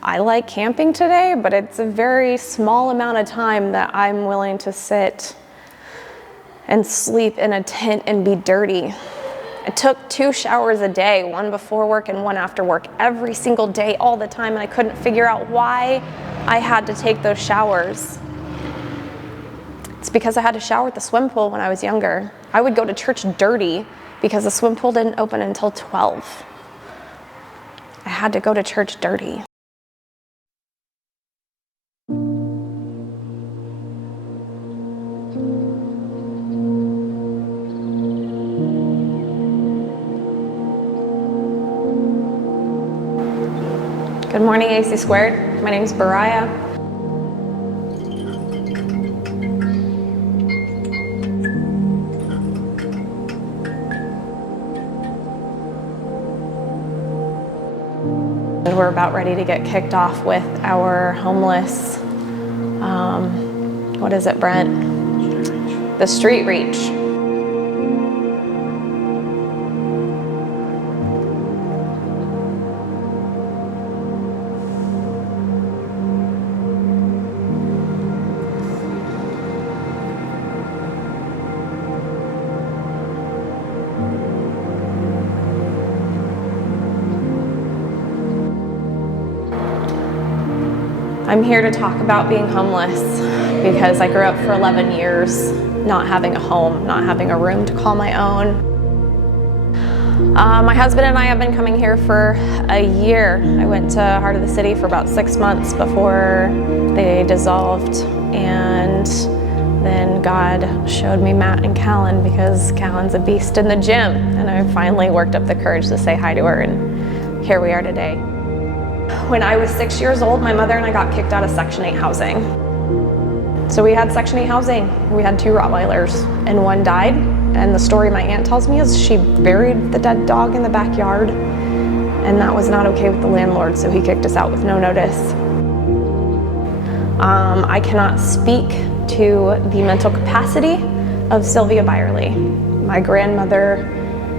I like camping today, but it's a very small amount of time that I'm willing to sit and sleep in a tent and be dirty. I took 2 showers a day, one before work and one after work, every single day, all the time, and I couldn't figure out why I had to take those showers. It's because I had to shower at the swim pool when I was younger. I would go to church dirty because the swim pool didn't open until 12. I had to go to church dirty. Good morning, AC Squared. My name is Beraiah. And we're about ready to get kicked off with our homeless, what is it, Brent? The street reach. I'm here to talk about being homeless because I grew up for 11 years not having a home, not having a room to call my own. My husband and I have been coming here for a year. I went to Heart of the City for about 6 months before they dissolved, and then God showed me Matt and Callan because Callan's a beast in the gym, and I finally worked up the courage to say hi to her, and here we are today. When I was 6 years old, my mother and I got kicked out of Section 8 housing. So we had Section 8 housing. We had 2 Rottweilers, and one died. And the story my aunt tells me is she buried the dead dog in the backyard, and that was not okay with the landlord, so he kicked us out with no notice. I cannot speak to the mental capacity of Sylvia Byerly. My grandmother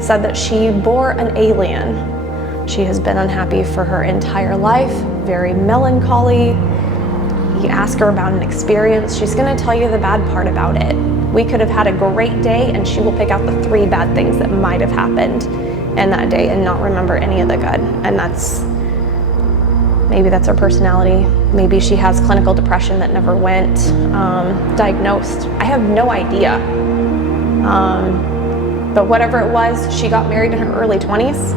said that she bore an alien. She has been unhappy for her entire life, very melancholy. You ask her about an experience, she's gonna tell you the bad part about it. We could have had a great day and she will pick out the 3 bad things that might have happened in that day and not remember any of the good. And maybe that's her personality. Maybe she has clinical depression that never went diagnosed. I have no idea. But whatever it was, she got married in her early 20s.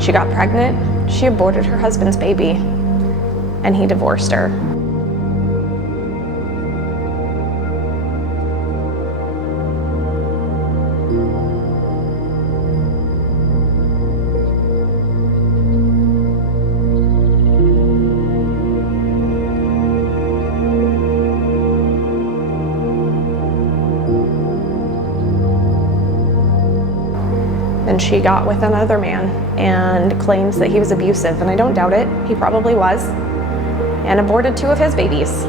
She got pregnant, she aborted her husband's baby, and he divorced her. And she got with another man and claims that he was abusive, and I don't doubt it, he probably was, and aborted 2 of his babies.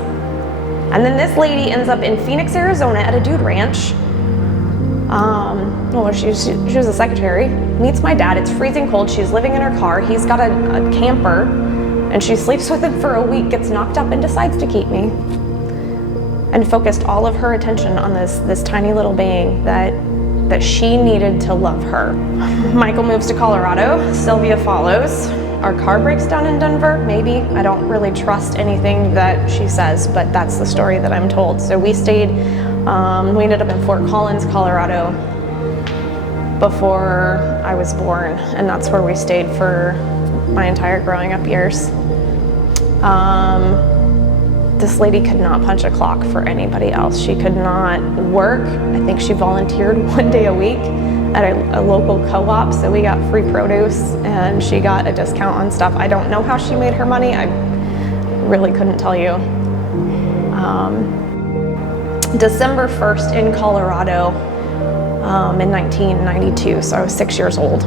And then this lady ends up in Phoenix, Arizona at a dude ranch. She was a secretary, meets my dad, it's freezing cold, she's living in her car, he's got a camper, and she sleeps with him for a week, gets knocked up, and decides to keep me. And focused all of her attention on this tiny little being that she needed to love her. Michael moves to Colorado, Sylvia follows. Our car breaks down in Denver, maybe. I don't really trust anything that she says, but that's the story that I'm told. So we ended up in Fort Collins, Colorado before I was born, and that's where we stayed for my entire growing up years. This lady could not punch a clock for anybody else. She could not work. I think she volunteered 1 day a week at a local co-op, so we got free produce and she got a discount on stuff. I don't know how she made her money. I really couldn't tell you. December 1st in Colorado in 1992, so I was 6 years old.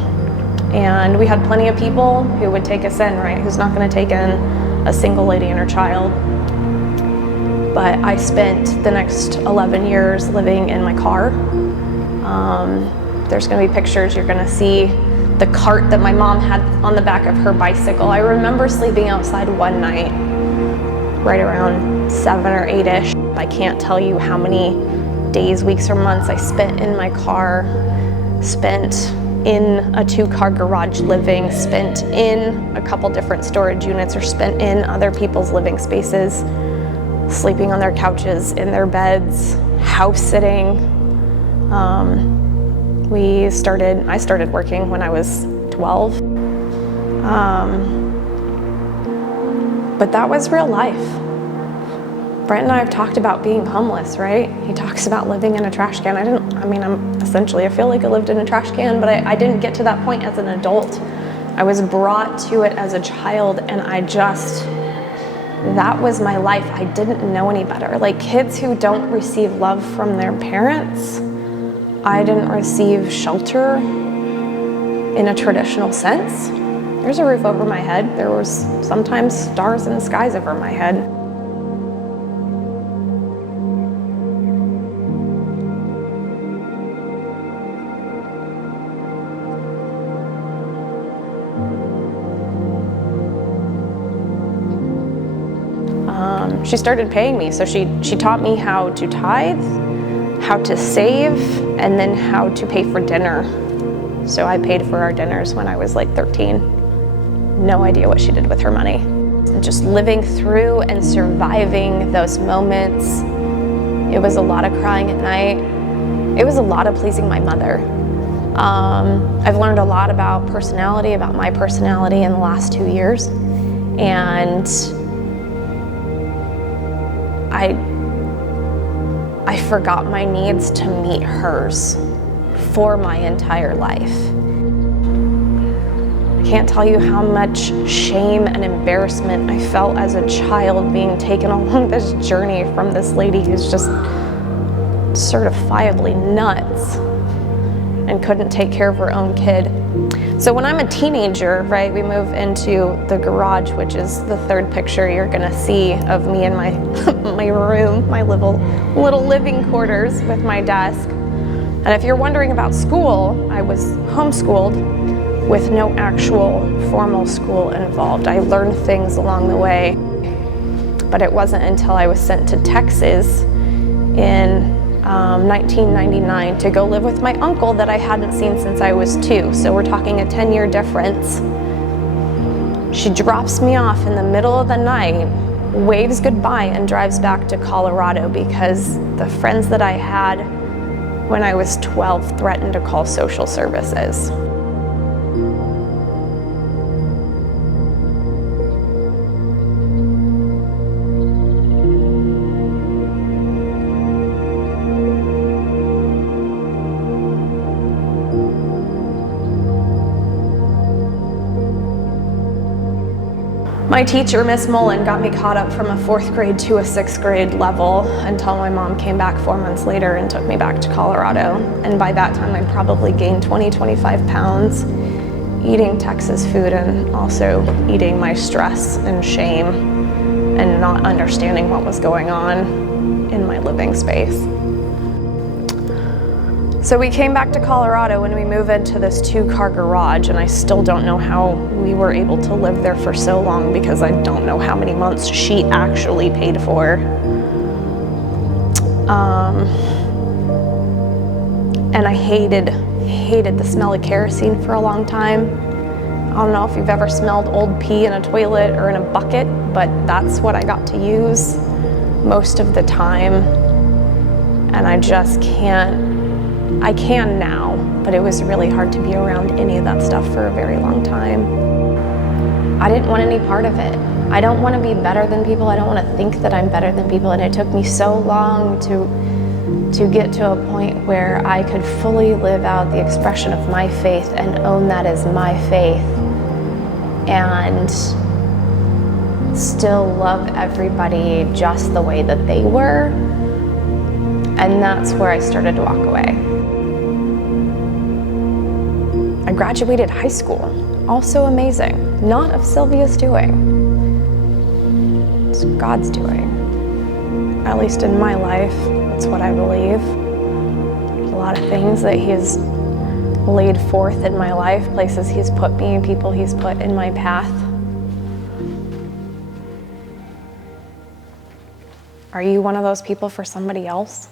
And we had plenty of people who would take us in, right? Who's not gonna take in a single lady and her child? But I spent the next 11 years living in my car. There's gonna be pictures you're gonna see the cart that my mom had on the back of her bicycle. I remember sleeping outside one night, right around 7 or 8-ish. I can't tell you how many days, weeks, or months I spent in my car, spent in a 2-car garage living, spent in a couple different storage units, or spent in other people's living spaces, sleeping on their couches, in their beds, house sitting. I started working when I was 12. But that was real life. Brent and I have talked about being homeless, right? He talks about living in a trash can. I feel like I lived in a trash can, but I didn't get to that point as an adult. I was brought to it as a child, and that was my life. I didn't know any better. Like kids who don't receive love from their parents, I didn't receive shelter in a traditional sense. There's a roof over my head. There was sometimes stars in the skies over my head. She started paying me, so she taught me how to tithe, how to save, and then how to pay for dinner. So I paid for our dinners when I was like 13. No idea what she did with her money. Just living through and surviving those moments. It was a lot of crying at night. It was a lot of pleasing my mother. I've learned a lot about personality, about my personality in the last 2 years. And I forgot my needs to meet hers for my entire life. I can't tell you how much shame and embarrassment I felt as a child being taken along this journey from this lady who's just certifiably nuts and couldn't take care of her own kid. So when I'm a teenager, right, we move into the garage, which is the third picture you're gonna see of me in my my room, my little living quarters with my desk. And if you're wondering about school, I was homeschooled with no actual formal school involved. I learned things along the way, but it wasn't until I was sent to Texas in 1999 to go live with my uncle that I hadn't seen since I was 2. So we're talking a 10-year difference. She drops me off in the middle of the night, waves goodbye, and drives back to Colorado because the friends that I had when I was 12 threatened to call social services. My teacher, Miss Mullen, got me caught up from a 4th grade to a 6th grade level until my mom came back 4 months later and took me back to Colorado. And by that time, I'd probably gained 20-25 pounds, eating Texas food and also eating my stress and shame and not understanding what was going on in my living space. So we came back to Colorado and we moved into this 2-car garage, and I still don't know how we were able to live there for so long because I don't know how many months she actually paid for. And I hated the smell of kerosene for a long time. I don't know if you've ever smelled old pee in a toilet or in a bucket, but that's what I got to use most of the time. And I just can't. I can now, but it was really hard to be around any of that stuff for a very long time. I didn't want any part of it. I don't want to be better than people. I don't want to think that I'm better than people. And it took me so long to get to a point where I could fully live out the expression of my faith and own that as my faith and still love everybody just the way that they were. And that's where I started to walk away. I graduated high school, also amazing. Not of Sylvia's doing. It's God's doing. At least in my life, that's what I believe. There's a lot of things that He has laid forth in my life, places He's put me, and people He's put in my path. Are you one of those people for somebody else?